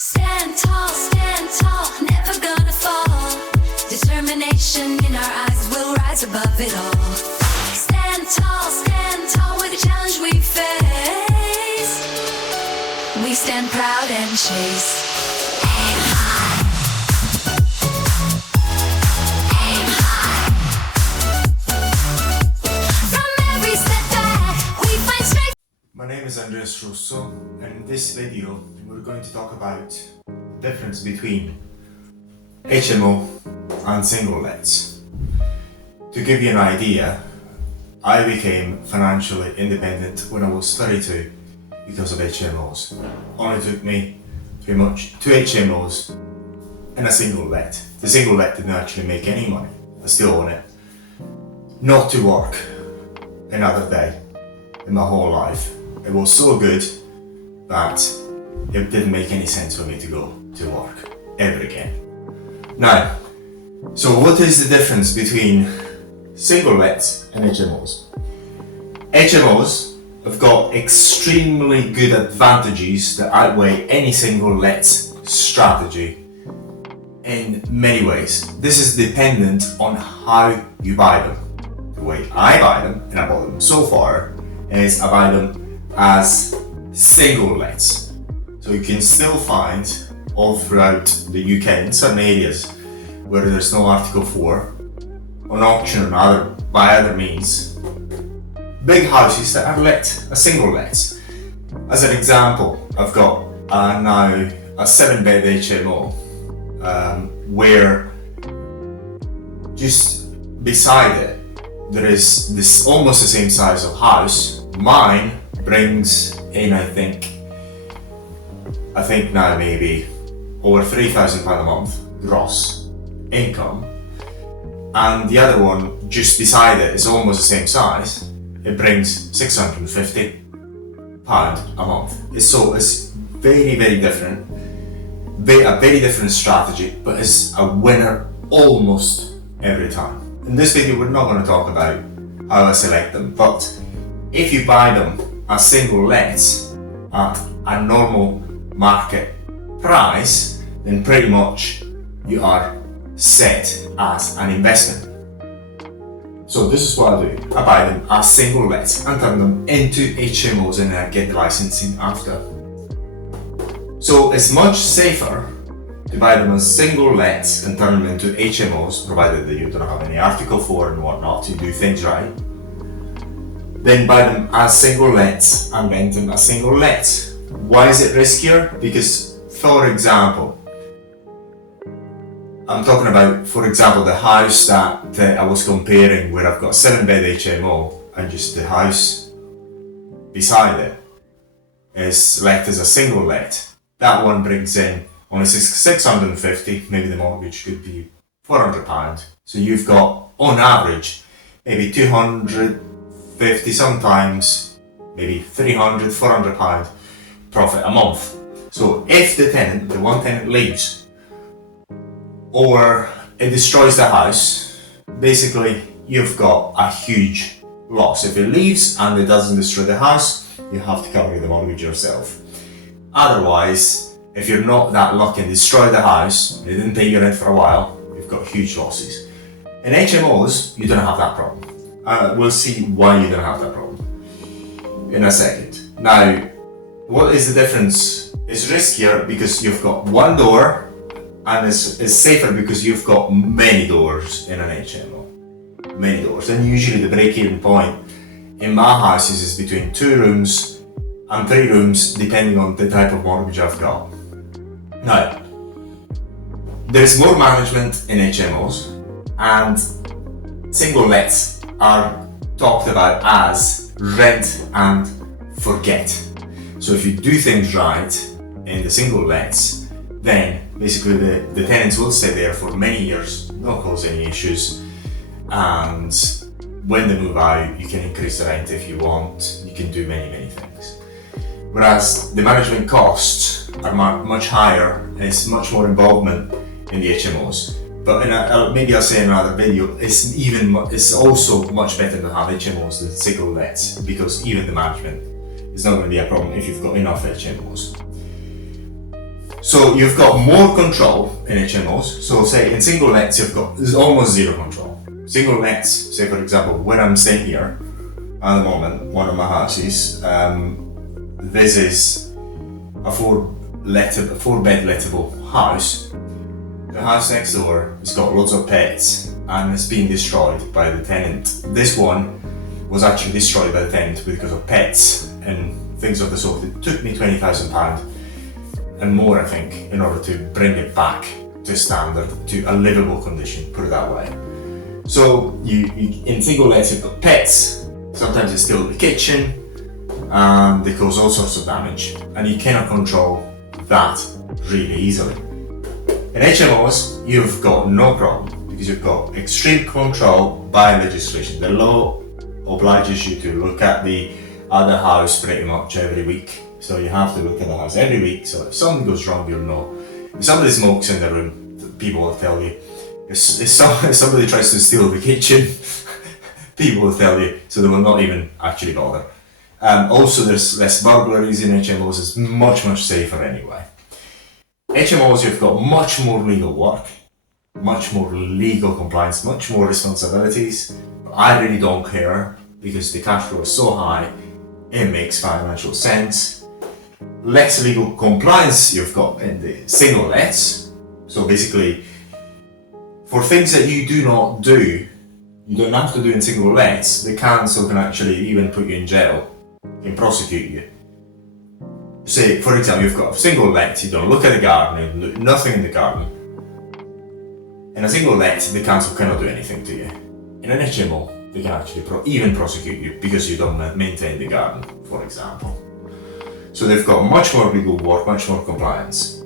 stand tall, never gonna fall. Determination in our eyes, we'll rise above it all. Stand tall with the challenge we face. We stand proud and chase. Aim high. Aim high. From every setback, we find strength. My name is Andres Russo, and in this video we're going to talk about the difference between HMO and single lets. To give you an idea, I became financially independent when I was 32 because of HMOs. Only took me pretty much 2 HMOs and a single let. The single let didn't actually make any money. I still own it. Not to work another day in my whole life. It was so good that it didn't make any sense for me to go to work ever again. Now, so what is the difference between single lets and HMOs? HMOs have got extremely good advantages that outweigh any single let strategy in many ways. This is dependent on how you buy them. The way I buy them, and I bought them so far, is I buy them as single lets. So you can still find all throughout the UK in certain areas where there's no Article 4 on auction or by other means, big houses that are let as single lets. As an example, I've got now a 7-bed HMO where just beside it there is this almost the same size of house. Mine brings in I think now maybe over £3,000 a month gross income, and the other one just beside it is almost the same size. It brings £650 a month. It's very, very different, a very different strategy, but it's a winner almost every time. In this video we're not going to talk about how I select them, but if you buy them as single lets at a normal market price, then pretty much you are set as an investment. So this is what I do. I buy them as single lets and turn them into HMOs, and I get the licensing after. So it's much safer to buy them as single lets and turn them into HMOs, provided that you don't have any Article 4 and whatnot to do things right. Then buy them as single lets and rent them as single lets. Why is it riskier? Because, for example, I'm talking about, for example, the house that I was comparing, where I've got a 7-bed HMO and just the house beside it is let as a single let. That one brings in only £650, maybe the mortgage could be £400. So you've got, on average, maybe £250, sometimes maybe £300, £400 profit a month. So if the one tenant leaves, or it destroys the house, basically you've got a huge loss. If it leaves and it doesn't destroy the house, you have to cover the mortgage yourself. Otherwise, if you're not that lucky and destroy the house, they didn't pay your rent for a while, you've got huge losses. In HMOs, you don't have that problem. We'll see why you don't have that problem in a second. Now, what is the difference? It's riskier because you've got one door, and it's safer because you've got many doors in an HMO. Many doors. And usually the break-even point in my houses is between 2 rooms and 3 rooms, depending on the type of mortgage I've got. Now, there's more management in HMOs, and single lets are talked about as rent and forget. So if you do things right in the single lets, then basically the tenants will stay there for many years, not cause any issues, and when they move out you can increase the rent if you want, you can do many things. Whereas the management costs are much higher, and it's much more involvement in the HMOs. But maybe I'll say in another video, it's also much better to have HMOs than single lets, because even the management is not going to be a problem if you've got enough HMOs. So you've got more control in HMOs. So say in single lets you've got almost zero control. Single lets, say for example, when I'm staying here at the moment, one of my houses, this is a four bed lettable house. The house next door has got loads of pets and it's been destroyed by the tenant. This one was actually destroyed by the tenant because of pets and things of the sort. It took me £20,000 and more, I think, in order to bring it back to standard, to a livable condition, put it that way. So you in single lets you've got pets, sometimes they steal the kitchen, and they cause all sorts of damage, and you cannot control that really easily. In HMOs, you've got no problem because you've got extreme control by legislation. The law obliges you to look at the other house pretty much every week. So you have to look at the house every week. So if something goes wrong, you'll know. If somebody smokes in the room, people will tell you. If somebody tries to steal the kitchen, people will tell you. So they will not even actually bother. Also, there's less burglaries in HMOs. It's much safer anyway. HMOs, you've got much more legal work, much more legal compliance, much more responsibilities. I really don't care because the cash flow is so high, it makes financial sense. Less legal compliance you've got in the single lets. So basically, for things that you do not do, you don't have to do in single lets, the council can actually even put you in jail, can prosecute you. Say, for example, you've got a single let, you don't look at the garden, you do nothing in the garden. In a single let, the council cannot do anything to you. In an HMO, they can actually even prosecute you because you don't maintain the garden, for example. So they've got much more legal work, much more compliance.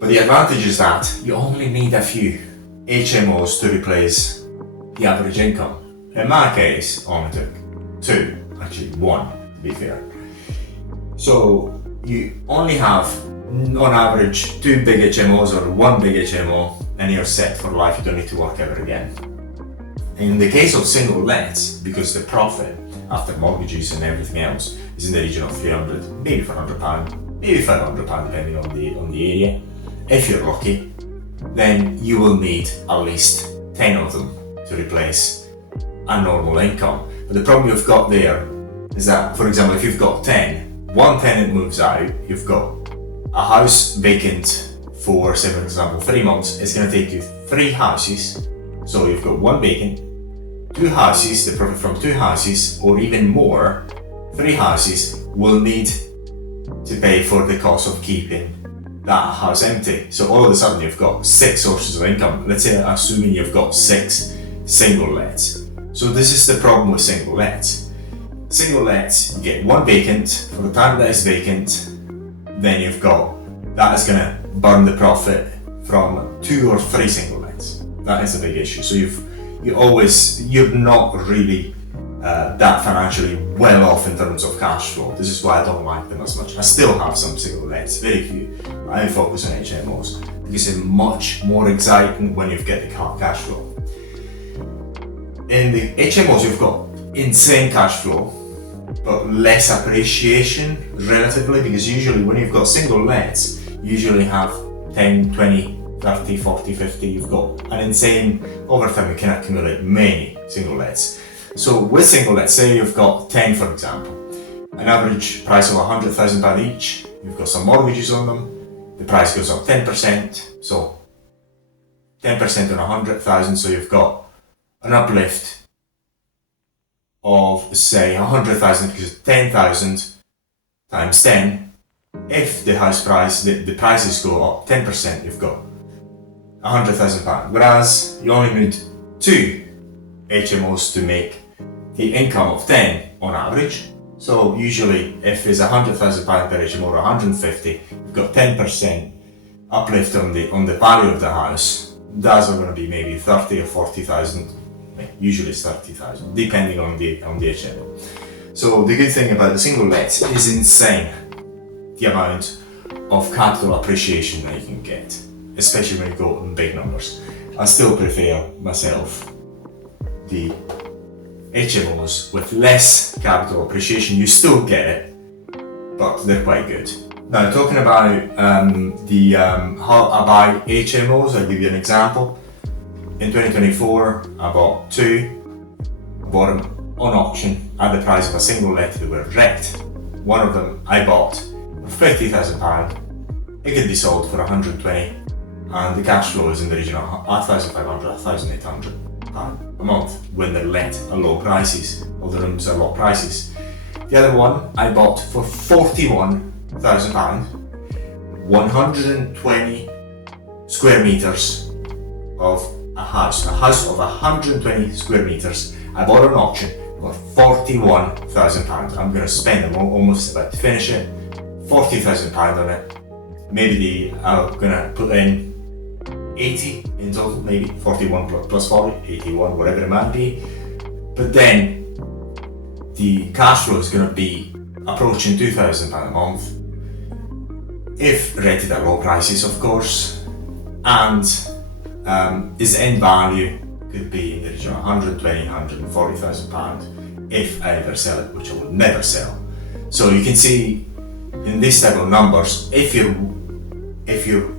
But the advantage is that you only need a few HMOs to replace the average income. In my case, I only took two, actually one, to be fair. So you only have, on average, two big HMOs or one big HMO, and you're set for life. You don't need to work ever again. In the case of single lets, because the profit after mortgages and everything else is in the region of 300, maybe £400, maybe £500, depending on the area. If you're lucky, then you will need at least 10 of them to replace a normal income. But the problem you've got there is that, for example, if you've got 10, one tenant moves out, you've got a house vacant for, say for example, 3 months. It's going to take you 3 houses. So you've got one vacant, 2 houses, the profit from 2 houses, or even more, 3 houses will need to pay for the cost of keeping that house empty. So all of a sudden you've got 6 sources of income. Let's say, assuming you've got 6 single lets. So this is the problem with single lets. Single lets, you get one vacant. For the time that is vacant, then you've got, that is going to burn the profit from 2 or 3 single lets. That is a big issue. So you're not really that financially well off in terms of cash flow. This is why I don't like them as much. I still have some single lets, very few. I focus on HMOs because it's much more exciting when you get the cash flow. In the HMOs, you've got insane cash flow, but less appreciation relatively, because usually when you've got single lets, you usually have 10, 20, 30, 40, 50, you've got an insane, over time you can accumulate many single lets. So with single lets, say you've got 10 for example, an average price of £100,000 each, you've got some mortgages on them, the price goes up 10%, so 10% on 100,000, so you've got an uplift of say 100,000 because 10,000 times 10. If the house price, the prices go up 10%, you've got £100,000. Whereas you only need 2 HMOs to make the income of 10 on average. So usually, if it's £100,000 per HMO or 150, you've got 10% uplift on the value of the house. That's going to be maybe 30 or 40,000. Usually it's 30,000, depending on the HMO. So the good thing about the single lets is insane the amount of capital appreciation that you can get, especially when you go in big numbers. I still prefer myself the HMOs with less capital appreciation. You still get it, but they're quite good. Now, talking about how I buy HMOs, I'll give you an example. In 2024, I bought two. I bought them on auction at the price of a single let. They were wrecked. One of them I bought for £50,000. It could be sold for 120, and the cash flow is in the region of £1,500, £1,800 a month when they're let at low prices, or the rooms are low prices. The other one I bought for £41,000, 120 square meters of a house of 120 square meters. I bought an auction for £41,000. I'm going to spend, I'm almost about to finish it, £40,000 on it. Maybe I'm going to put in 80 in total, maybe 41 plus 40, 81, whatever it might be. But then the cash flow is going to be approaching £2,000 a month, if rented at low prices, of course, and his end value could be in the region of £120,000, £140,000 if I ever sell it, which I will never sell. So you can see in this type of numbers, if you're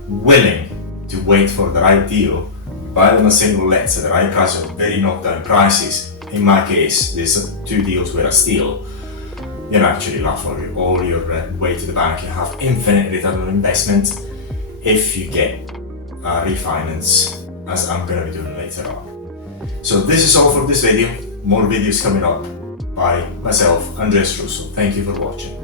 willing to wait for the right deal, buy them a single let at the right price or very knockdown prices. In my case, there's two deals where I steal. You're actually laugh for all your way to the bank. You have infinite return on investment if you get a refinance, as I'm going to be doing later on. So this is all for this video. More videos coming up by myself, Andres Russo. Thank you for watching.